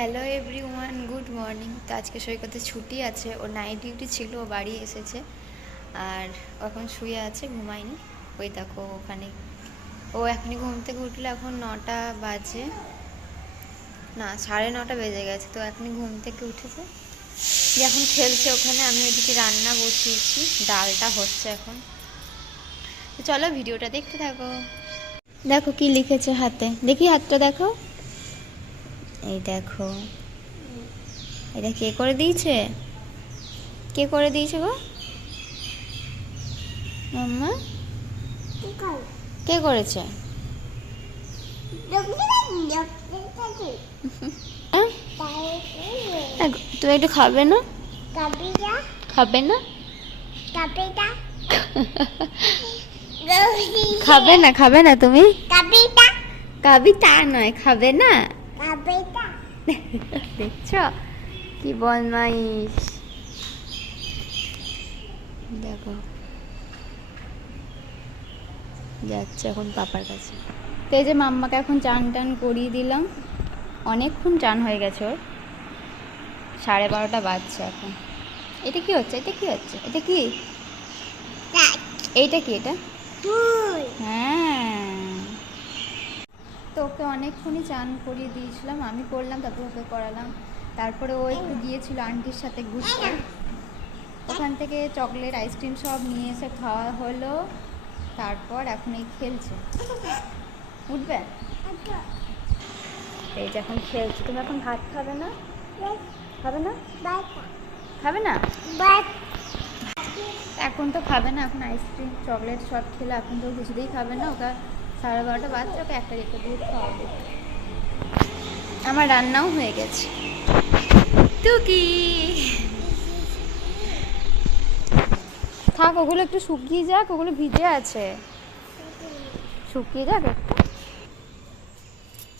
Hello everyone good morning তো আজকে সৈকতে ছুটি আছে ওর নাইট ডিউটি ছিল, ও বাড়ি এসেছে। আর ও এখন শুয়ে আছে, ঘুমায়নি। ওই দেখো ওখানে। ও এখনই ঘুম থেকে উঠলে এখন নটা বাজে। না, সাড়ে নটা বেজে গেছে, তো এখনই ঘুম থেকে উঠেছে। দিয়ে এখন খেলছে ওখানে, আমি ওইদিকে রান্না বসিয়েছি, ডালটা হচ্ছে এখন। তো চলো ভিডিওটা দেখতে থাকো। দেখো কি লিখেছে হাতে। দেখি হাতটা দেখো। এই দেখো। এটা কে করে দিয়েছে? কে করে দিয়েছে গো? মাম্মা? কে করেছে? তুমি একটু খাবে না? খাবে না? খাবে না খাবে না তুমি? কাবিতা নয় খাবে না? দেখছ? কি বদমাইশ। দেখো। যাচ্ছে এখন পাপার কাছে। তো এই যে মাম্মাকে এখন চান টান করিয়ে দিলাম। অনেকক্ষণ চান হয়ে গেছে ওর। সাড়ে বারোটা বাজছে এখন। এটা কি হচ্ছে? এটা কি হচ্ছে? এটা কি? এইটা কি এটা? হ্যাঁ। তো ওকে অনেকক্ষণই চান করিয়ে দিয়েছিলাম, আমি করলাম, তারপর ওকে করালাম। তারপরে ও একটু গিয়েছিল আন্টির সাথে ঘুরতে। ওখান থেকে চকলেট, আইসক্রিম সব নিয়ে এসে খাওয়া হলো। তারপর এখন এই খেলছে। উঠবে? এই যে এখন খেলছে। তুমি এখন ভাত খাবে না? খাবে না? খাবে না? এখন তো খাবে না, এখন আইসক্রিম, চকলেট সব খেলে, এখন তো কিছুতেই খাবে না ওকে সাড়ে বারোটা বাচ্চা ওকে একটা রেখে দিয়ে খাওয়াবে। আমার রান্নাও হয়ে গেছে। টুকি! থাক, ওগুলো একটু শুকিয়ে যাক, ওগুলো ভিজে আছে। শুকিয়ে যাক একটু।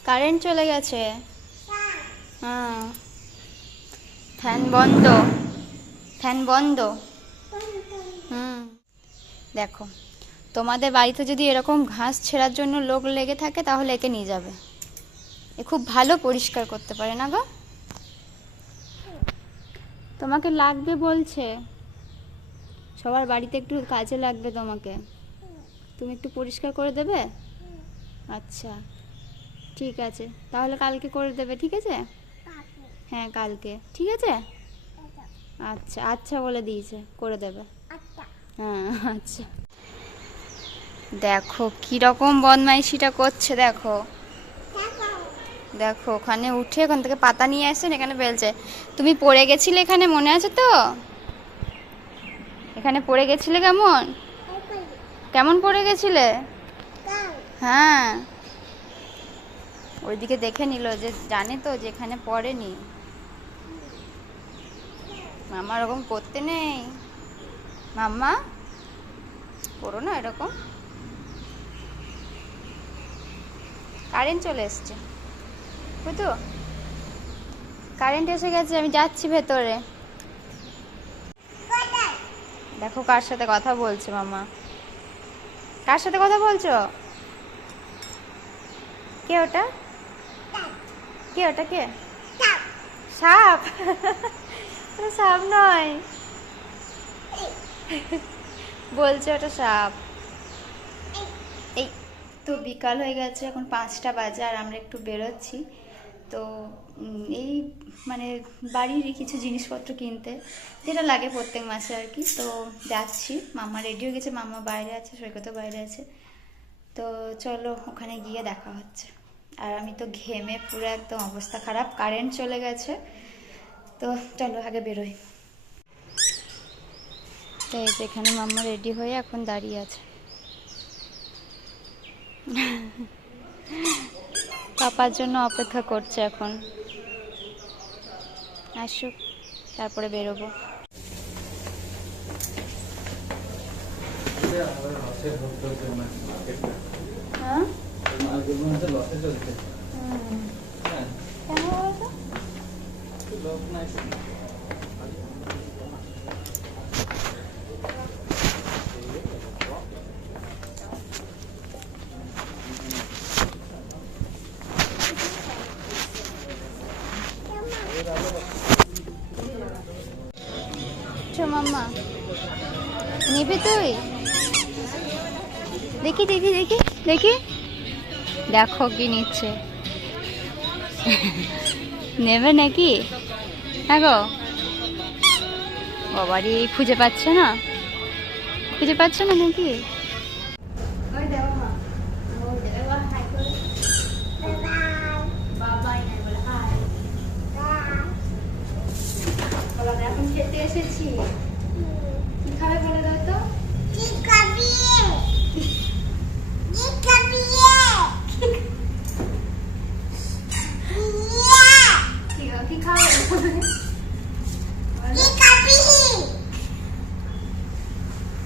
কারেন্ট চলে গেছে? হ্যাঁ। ফ্যান বন্ধ। ফ্যান বন্ধ। হুম। দেখো। তোমাদের বাড়িতে যদি এরকম ঘাস ছেঁড়ার জন্য লোক লেগে থাকে তাহলে একে নিয়ে যাবে। এ খুব ভালো পরিষ্কার করতে পারে না গো? তোমাকে লাগবে বলছে। সবার বাড়িতে একটু কাজে লাগবে তোমাকে। তুমি একটু পরিষ্কার করে দেবে? আচ্ছা ঠিক আছে। তাহলে কালকে করে দেবে ঠিক আছে? হ্যাঁ কালকে। ঠিক আছে? আচ্ছা আচ্ছা বলে দিয়েছে করে দেবে। হ্যাঁ আচ্ছা। দেখো, কীরকম বদমাইশিটা করছে, দেখো। দেখো, ওখানে উঠে ওখান থেকে পাতা নিয়ে আসছেন এখানে বেলছে। তুমি পড়ে গেছিলে এখানে, মনে আছে তো? এখানে পড়ে গেছিলে কেমন? কেমন পড়ে গেছিলে? হ্যাঁ। ওইদিকে দেখে নিল যে, জানে তো যে এখানে পড়েনি। মামা ওরকম করতে নেই। মাম্মা? করো না এরকম। কারেন্ট চলে এসছে। বুঝতো? কারেন্ট এসে গেছে, আমি যাচ্ছি ভেতরে। দেখো কার সাথে কথা বলছে মামা। কার সাথে কথা বলছো? কে ওটা? কে ওটা কে? সাপ। সাপ নয়। বলছে ওটা সাপ। তো বিকাল হয়ে গেছে, এখন পাঁচটা বাজে আর আমরা একটু বেরোচ্ছি। তো এই মানে বাড়িরই কিছু জিনিসপত্র কিনতে, যেটা লাগে প্রত্যেক মাসে আর কি। তো যাচ্ছি, মামা রেডি হয়ে গেছে, মামা বাইরে আছে সৈকতও বাইরে আছে। তো চলো, ওখানে গিয়ে দেখা হচ্ছে। আর আমি তো ঘেমে পুরো একদম অবস্থা খারাপ কারেন্ট চলে গেছে। তো চলো, আগে বেরোই। তো এখানে মাম্মা রেডি হয়ে এখন দাঁড়িয়ে আছে। পাপার জন্য অপেক্ষা করছে এখন। আসুক তারপরে বেরোবো। হ্যাঁ? চো মাম্মা? নেবে তুই? দেখি দেখি দেখি দেখি। দেখো কি নিচ্ছে। নেবে নাকি? হ্যাঁ গো। বাবারি খুঁজে পাচ্ছে না। খুঁজে পাচ্ছে না নাকি এখন খেতে এসেছি। কি খাবে বলে দাও তো? কি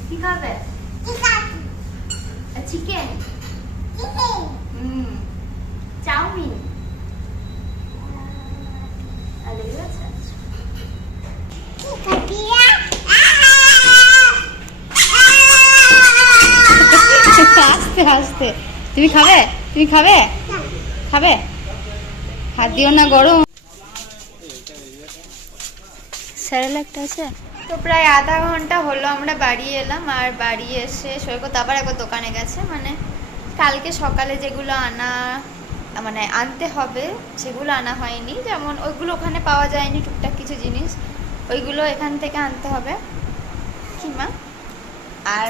কি খাবি? কি খাবে চিকেন হুম চাউমিন আলু আচ্ছা আস্তে আস্তে তুমি খাবে? তুমি খাবে? খাবে? হাত দিও না গরম। স্যারেলাকটা আছে? তো প্রায় আধা ঘণ্টা হলো আমরা বাড়ি এলাম আর বাড়ি এসে সৈকত আবার একবার দোকানে গেছে। মানে কালকে সকালে যেগুলো আনা মানে আনতে হবে সেগুলো আনা হয়নি। যেমন ওইগুলো ওখানে পাওয়া যায়নি টুকটাক কিছু জিনিস। ওইগুলো এখান থেকে আনতে হবে। কি মা? আর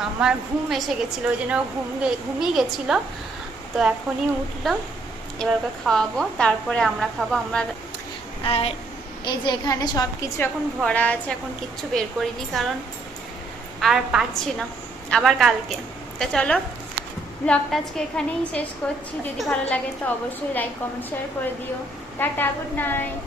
মামার ঘুম এসে গেছিল, ওই জন্য ঘুম ঘুমিয়ে গেছিল। তো এখনই উঠল, এবার ওকে খাওয়াবো, তারপরে আমরা খাব। আমরা, আর এই যে এখানে সব কিছু এখন ভরা আছে, এখন কিচ্ছু বের করিনি, কারণ আর পারছি না, আবার কালকে। তা চলো, ব্লগটা আজকে এখানেই শেষ করছি। যদি ভালো লাগে তো অবশ্যই লাইক কমেন্ট শেয়ার করে দিও। Tata good night